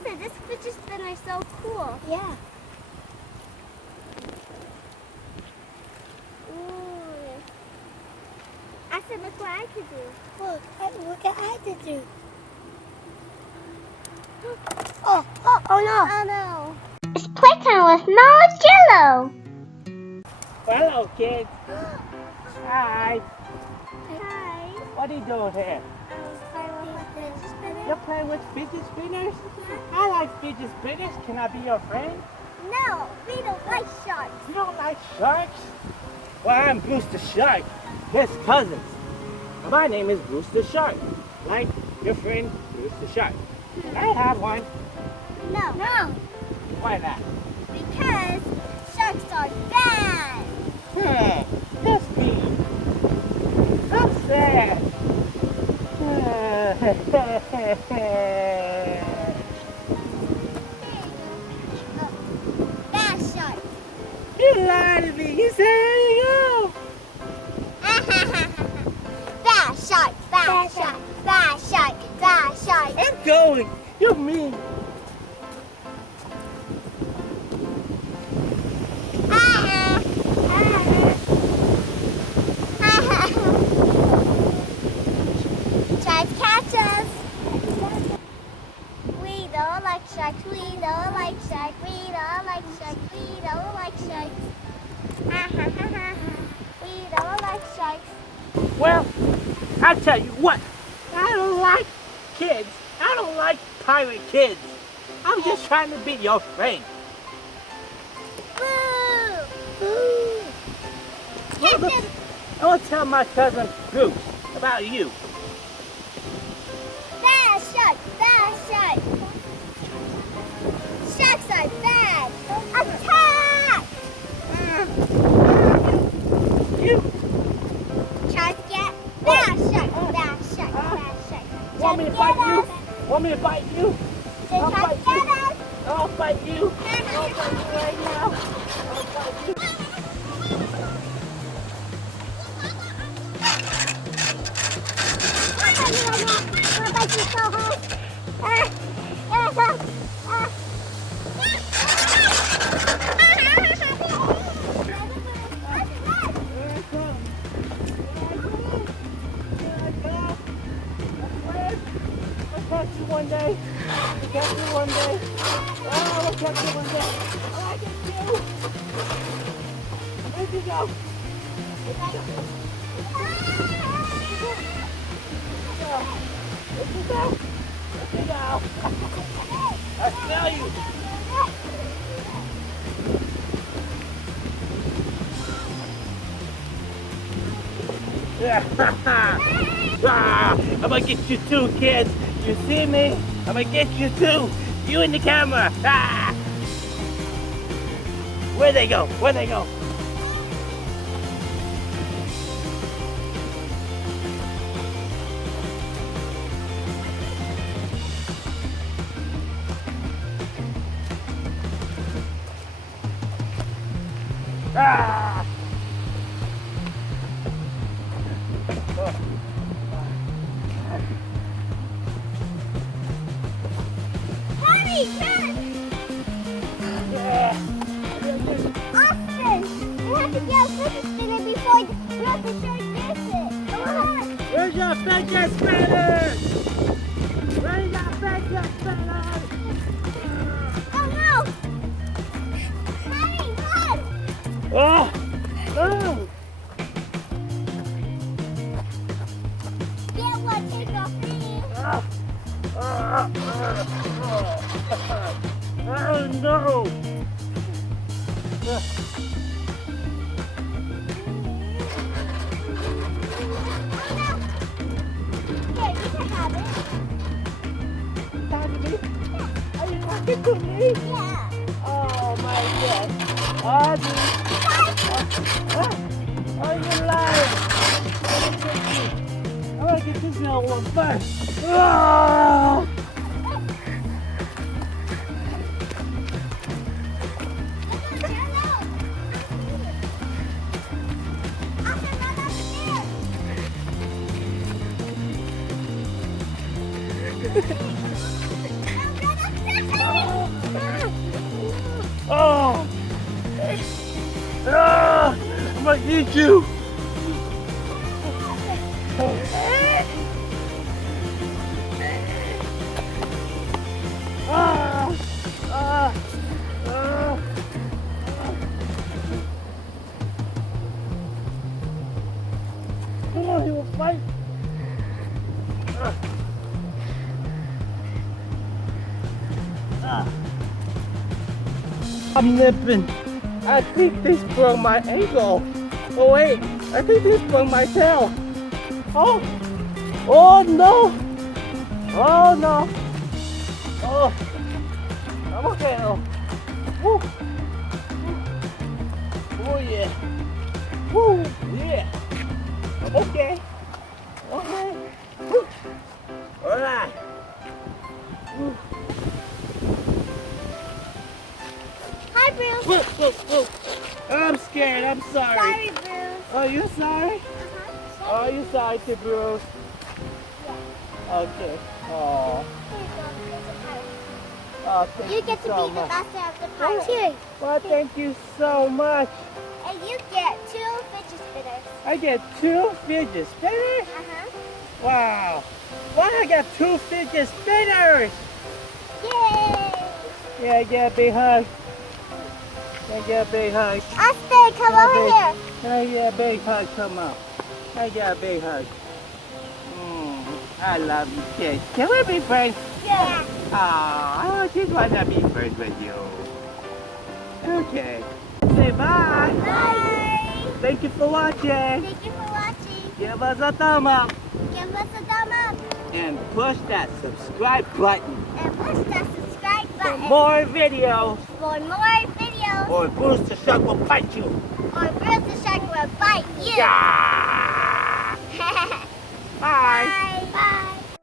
Asa, this fidget spinner is so cool. Yeah. Ooh. Asa, look what I could do. Look what I could do. Oh no. Oh no. It's playtime with Melo Jello. Hello, kids. Hi. Hi. What are you doing here? Fidget spinner? You're playing with fidget spinners? I like fidget spinners. Can I be your friend? No, we don't like sharks. You don't like sharks? Well, I'm Bruce the Shark. His cousins. My name is Bruce the Shark. Like your friend, Bruce the Shark. Can I have one? No. No. Why not? Because sharks are bad. That's mean. I'm sad. Bad shark. You lied to me. You said you go. Bad shark. Bad shark. Bad shark. Bad shark. I'm going. You're mean. Try to catch us. We don't like sharks. We don't like sharks. We don't like sharks. We don't like sharks. We don't like sharks. Well, I tell you what. I don't like kids. I don't like pirate kids. I'm just trying to be your friend. Boo! Catch him. I want to tell my cousin Bruce about you. Bad shark. Bad shark. Sharks are bad. Attack! You Try to get bad shark. Bad shark. Bad shark. want me to bite you? Want me to bite you? I'll Try bite to get us. I'll bite you. I'll bite you right now. I'll bite you. I'll bite you so hard. I'll catch you one day. I'll catch you one day. Oh, I'll catch you one day. Oh, I get you. Where'd you go? Where'd you go? I smell you. I'm gonna get you too, kids. You see me? I'm gonna get you too. You in the camera. Ah! Where'd they go? Where'd they go? Ah! Hurry, run! Yeah. Austin, we have to get a fidget spinner before the shark gets it. Come on. Where's your fidget spinner? Where's your fidget spinner? Oh no! Hurry, run! Oh! Oh! Get one, take off me. Oh no! Here, you can have it. Are you talking to me? Yeah. Oh my God! Oh, you lying! I'm gonna get this little one first. Oh! Run upstairs. gonna eat you. Ah, ah, ah. Come on, he will fight. I'm nipping. I think they sprung my ankle. Oh wait, I think they sprung my tail. Oh, oh no. Oh no. Oh, I'm okay though. Woo. Oh yeah. Woo, yeah. I'm okay. Okay. Woo. All right. Woo. Hi, Bruce. Whoa, whoa, whoa. I'm scared. I'm sorry. Sorry, Bruce. Oh, you sorry? Oh, you sorry to Bruce? Okay. Oh. Oh, thank You get to so be the much. master of the pirate. Cheers. Well, thank you so much. And you get 2 fidget spinners. I get 2 fidget spinners? Wow. Wow, I got 2 fidget spinners. Yay! Yeah, I get a big hug. I get a big hug. Austin, come over here. I get a big hug, come on. I get a big hug. I love you, kid. Can we be friends? Yeah. Oh, I just want to be friends with you. Okay. Say bye. Bye. Thank you for watching. Thank you for watching. Give us a thumb up. Give us a thumb up. And push that subscribe button And push that subscribe for button. more videos. For more videos. Or Bruce the Shark will bite you. Or Bruce the Shark will bite you. Yeah.